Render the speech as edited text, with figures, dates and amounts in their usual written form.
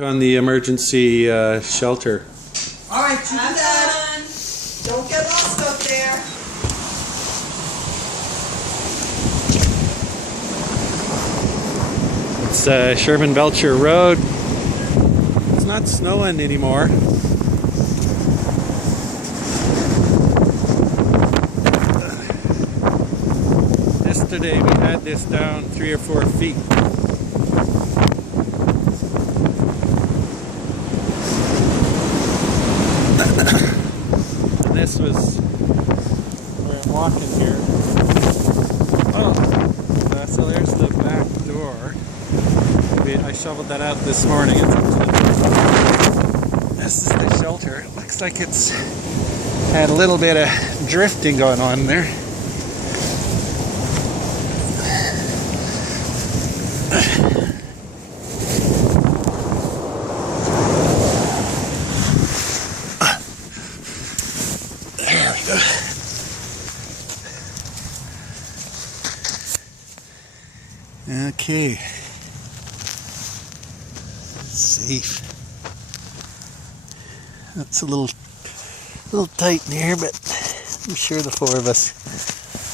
On the emergency shelter. All right, you do that. Don't get lost up there. It's Sherman Belcher Road. It's not snowing anymore. Yesterday we had this down 3 or 4 feet. And this was where I'm walking here. Oh, so there's the back door. I shoveled that out this morning. It's up to the door. This is the shelter. It looks like it's had a little bit of drifting going on there. There we go. Okay. Safe. That's a little tight in here, but I'm sure the 4 of us